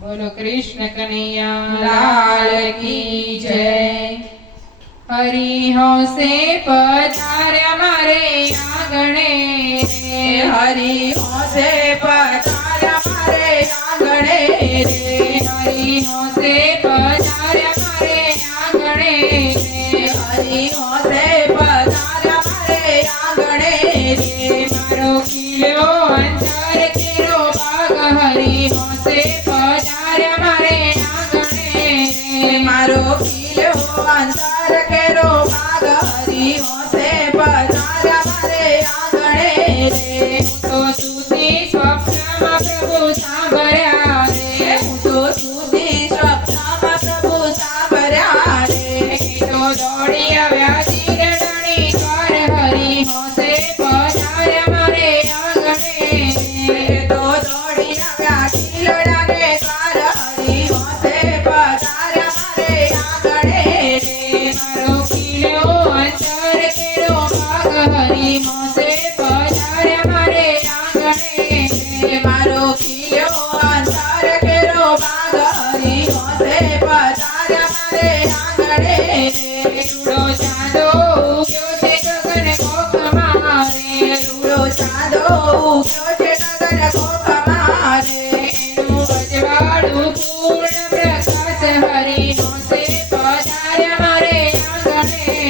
બોલો કૃષ્ણ કનૈયા લાલ કી જય। હરિ હોંશે પધાર્યા મારે આંગણે રે, હરિ હોંશે પધાર્યા મારે આંગણે રે, હરિ હોંશે પધાર્યા મારે આંગણે રે, હરિ હોંશે પધાર્યા મારે આંગણે રે, મારો ખીલ્યો અંતર કેરો ભાગ હરિ હોંશે પધાર્યા મારે આંગણે રે, મારો ખીલ્યો અંતર કેરો ભાગ હરિ હોંશે પધાર્યા મારે આંગણે રે, તો સુધી સ્વપ્નમાં પ્રભુ સાંભળ્યા રે, હું તો સુધી સ્વપ્નમાં પ્રભુ સાંભળ્યા રે, તો દોડી આવ્યા ચીરડણી દ્વાર હરિ હોંશે પધાર્યા મારે આંગણે રે, તો દોડી આવ્યા ખીલડાને દ્વાર હરિ હોંશે પધાર્યા મારે આંગણે રે, મારો ખીલ્યો અંતર કેરો ભાગ હરિ હોંશે પધાર્યા મારે આંગણે રે, મારો ખીલ્યો અંતર કેરો ભાગ હરિ હોંશે પધાર્યા મારે આંગણે રે, રૂડો ચાંદો ઉગ્યો છે ગગન કોખમાં રે, રૂડો ચાંદો ઉગ્યો છે ગગન કોખમાં રે, એનું અજવાળું પૂર્ણ પ્રકાશ હરિ હોંશે પધાર્યા મારે આંગણે રે,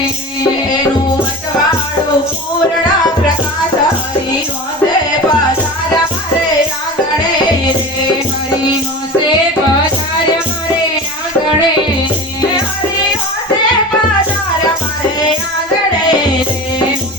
એનું અજવાળું પૂર્ણ પ્રકાશ હરિ હોંશે પધાર્યા મારે આંગણે રે, હરિ હોંશે પધાર્યા મારે આંગણે રે, હરિ હોંશે પધાર્યા મારે આંગણે રે,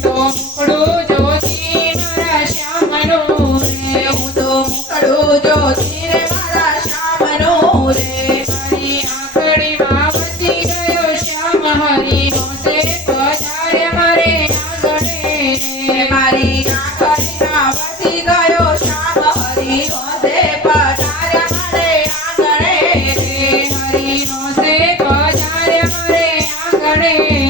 તો મુખડું જોતી મારા શ્યામનું રે, હું તો મુકડું જોતી રે મારા શ્યામનું રે, મારી આંગળીમાં વસી ગયો શ્યામ હરિ હોંશે પધાર્યા મારે આંગણે રે, મારી આંખડીમાં વસી ગયો શ્યામ હરિ હોંશે પધાર્યા મારે આંગણે રે, હરિ હોંશે પધાર્યા મારે આંગણે રે,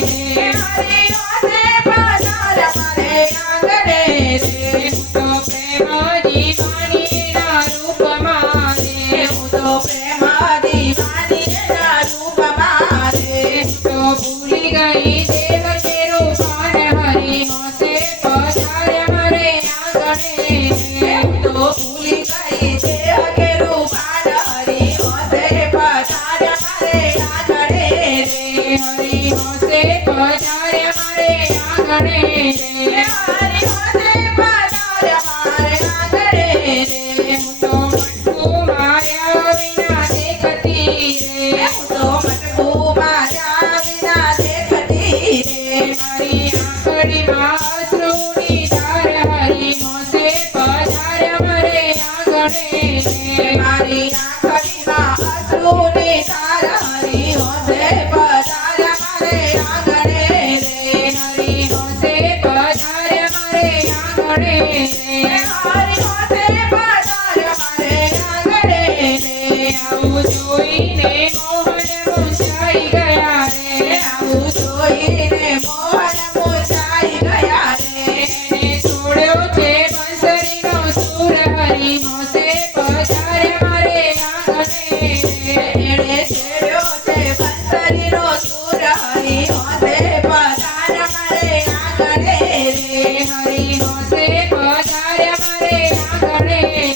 હરિ હોંશે પધાર્યા મારે આંગણે રે, તો પ્રેમ દીવાનીના રૂપમાં રે, હું તો પ્રેમ દીવાની એના રૂપમાં રે, તો ભૂલી ગઈ દેવ કેરું ભાન હરિ હોંશે પધાર્યા મારે આંગણે રે, હું તો ભૂલી ગઈ દેવ કેરું ભાન હરિ હોંશે પધાર્યા મારે આંગણે રે, હરિ હોંશે પધાર્યા મારે આંગણે રે, હરિ હોંશે પધાર્યા મારે આંગણે રે, હું તો મટકું માર્યા વિના દેખતી રે, હું તો મટકું માર્યા વિના દેખતી રે, મારી આંગળીમાં અશ્રુની ધાર હરિ હોંશે પધાર્યા મારે આંગણે રે, મારી આંખડીમાં અશ્રુની ધાર હરિ હોંશે પધાર્યા મારે આંગણે રે, હરિ હોંશે પધાર્યા મારે આંગણે રે, હરિ હોંશે પધાર્યા મારે આંગણે રે, આવું જોઈને મોહન મૂંઝાઈ ગયા રે, આવું જોઈને મોહન મૂંઝાઈ ગયા રે, એને છોડ્યો છે બંસરીનો સૂર હરિ હોંશે પધાર્યા મારે આંગણે રે, એણે છેડ્યો છે બંસરીનો સૂર હરિ હોંશે પધાર્યા મારે આંગણે રે, હરિ હોંશે પધાર્યા મારે આંગણે રે,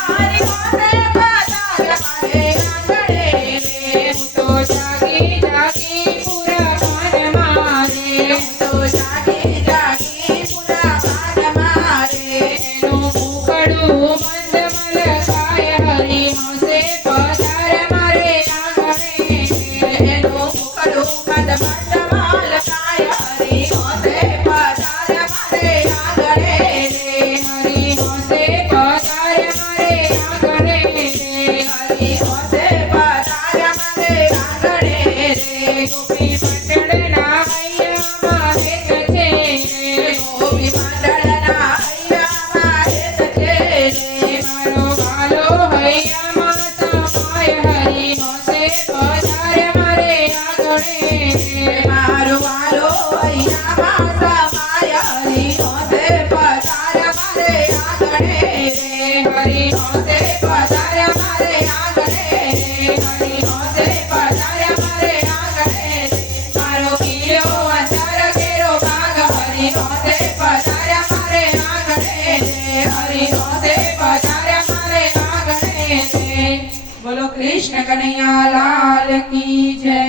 હરિ હોંશે પધાર્યા મારે આંગણે રે, હું તો જાગી જાગી પૂરા ભાનમાં રે, હું તો જાગી જાગી પુરા ભાનમાં રે, એનું મુખડું બંધ મલકાય હરિ હોંશે પધાર્યા મારે આંગણે રે, એનું મુખડું બંધ મંડમાલ કાય હરિ હોંશે પધાર્યા મારે આંગણે રે, હરિ હોંશે પધાર્યા મારે આંગણે રે, હરિ હોંશે પધાર્યા મારે આંગણે રે, ગોપી મંડળના હૈયામાં હેત છે રે, ગોપી મંડળના હૈયામાં હેત છે રે, મારો વાલો હૈયામાં સમાય હરિ હોંશે પધાર્યા મારે આંગણે રે, મારો વાલો હૈયામાં સમાય હરિ હોંશે પધાર્યા મારે આંગણે રે, હરિ હોંશે પધાર્યા મારે આંગણે કૃષ્ણ કનૈયા લાલ કી જય.